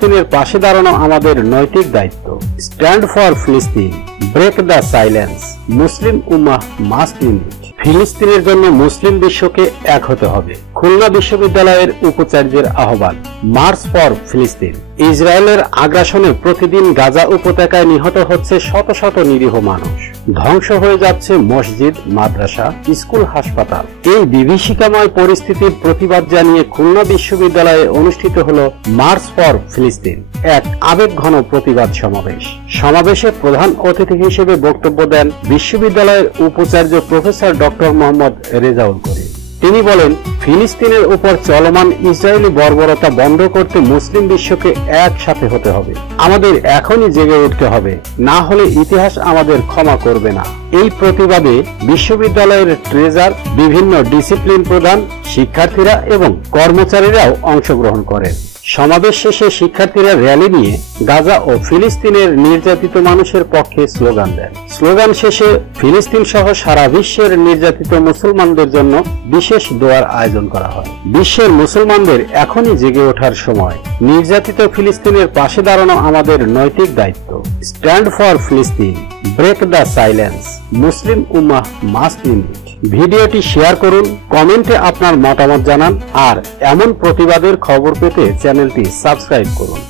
ফিলিস্তিনের পাশে দাঁড়ানো আমাদের নৈতিক দায়িত্ব। স্ট্যান্ড ফর ফিলিস্তিন, ব্রেক দ্য সাইলেন্স, মুসলিম উম্মাহ মাস্ট ইউনিট। ফিলিস্তিনের জন্য মুসলিম বিশ্বকে এক হতে হবে। খুলনা বিশ্ববিদ্যালয়ের উপাচার্যের আহ্বান, মার্চ ফর ফিলিস্তিন। ইসরায়েলের আগ্রাসনে প্রতিদিন গাজা উপত্যকায় নিহত হচ্ছে শত শত নিরীহ মানুষ, ধ্বংস হয়ে যাচ্ছে মসজিদ, মাদ্রাসা, স্কুল, হাসপাতাল। এই বিভীষিকাময় পরিস্থিতির প্রতিবাদ জানিয়ে খুলনা বিশ্ববিদ্যালয়ে অনুষ্ঠিত হলো মার্চ ফর ফিলিস্তিন, এক আবেগঘন প্রতিবাদ সমাবেশ। সমাবেশে প্রধান অতিথি হিসেবে বক্তব্য দেন বিশ্ববিদ্যালয়ের উপাচার্য প্রফেসর ডক্টর মোহাম্মদ রেজাউল করিম। তিনি বলেন, ফিলিস্তিনের উপর চলমান ইসরায়েলি বর্বরতা বন্ধ করতে মুসলিম বিশ্বকে একসাথে হতে হবে। আমাদের এখনই জেগে উঠতে হবে, না হলে ইতিহাস আমাদের ক্ষমা করবে না। এই প্রতিবাদে বিশ্ববিদ্যালয়ের ট্রেজার, বিভিন্ন ডিসিপ্লিন প্রধান, শিক্ষার্থীরা এবং কর্মচারীরাও অংশগ্রহণ করেন। সমাবেশ শেষে শিক্ষার্থীরা র্যালি নিয়ে গাজা ও ফিলিস্তিনের নির্যাতিত মানুষের পক্ষে স্লোগান দেন। স্লোগান শেষে ফিলিস্তিন সহ সারা বিশ্বের নির্যাতিত মুসলমানদের জন্য বিশেষ দোয়ার আয়োজন করা হয়। বিশ্বের মুসলমানদের এখনই জেগে ওঠার সময়। নির্যাতিত ফিলিস্তিনের পাশে দাঁড়ানো আমাদের নৈতিক দায়িত্ব। স্ট্যান্ড ফর ফিলিস্তিন, ব্রেক দ্য সাইলেন্স, মুসলিম উম্মাহ মাস্ট ইউনিট। ভিডিওটি শেয়ার করুন, কমেন্টে আপনার মতামত জানান আর এমন প্রতিবাদের খবর পেতে চ্যানেলটি সাবস্ক্রাইব করুন।